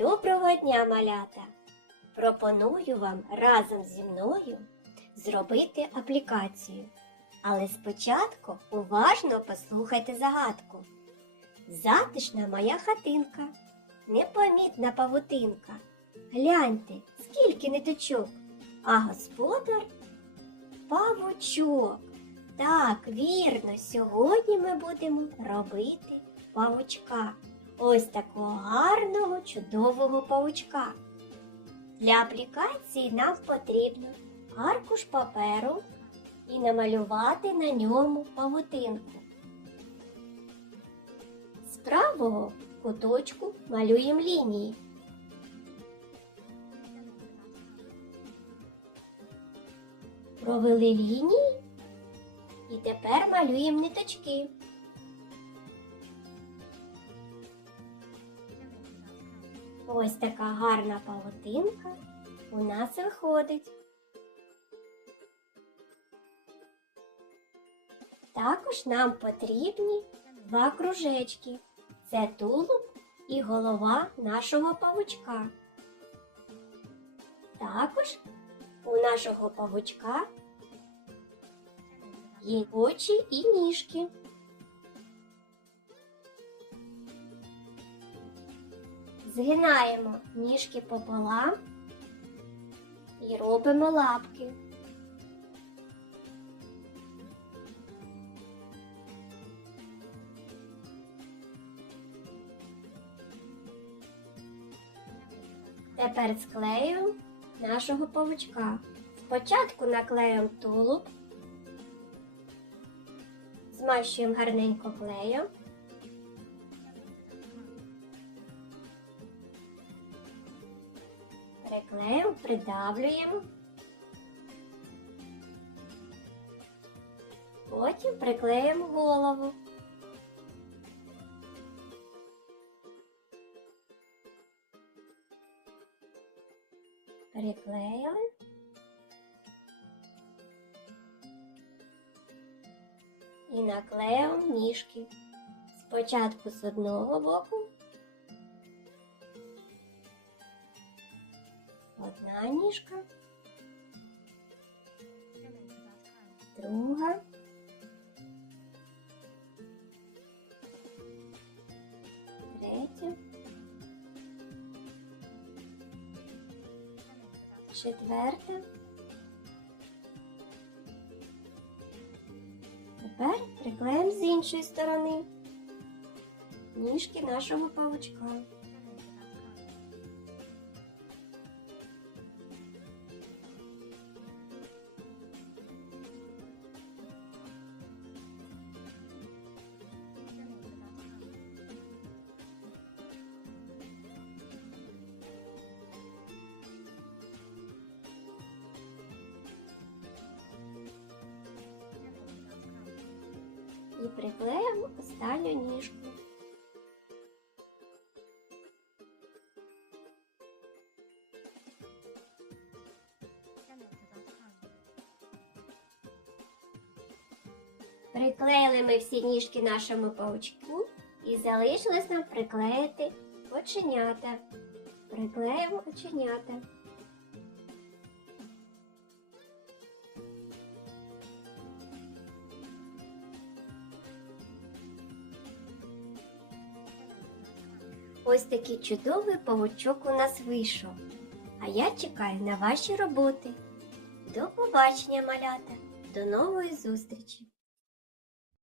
Доброго дня, малята! Пропоную вам разом зі мною зробити аплікацію. Але спочатку уважно послухайте загадку. Затишна моя хатинка, непомітна павутинка. Гляньте, скільки ниточок, а господар павучок. Так, вірно, сьогодні ми будемо робити павучка. Ось такого гарного, чудового павучка. Для аплікації нам потрібно аркуш паперу і намалювати на ньому павутинку. З правого куточку малюємо лінії. Провели лінії і тепер малюємо ниточки. Ось така гарна павутинка у нас виходить. Також нам потрібні два кружечки. Це тулуб і голова нашого павучка. Також у нашого павучка є очі і ніжки. Згинаємо ніжки пополам і робимо лапки. Тепер склеюємо нашого павучка. Спочатку наклеїмо тулуб, змащуємо гарненько клеєм. Приклеїмо, придавлюємо. Потім приклеїмо голову. Приклеїли. І наклеїмо ніжки. Спочатку з одного боку, Одна ніжка, друга. Третя. Четверта. Тепер приклеїмо з іншої сторони ніжки нашого павучка. І приклеїмо останню ніжку. Приклеїли ми всі ніжки нашому паучку і залишилось нам приклеїти оченята. Приклеїмо оченята. Ось такий чудовий павучок у нас вийшов. А я чекаю на ваші роботи. До побачення, малята! До нової зустрічі!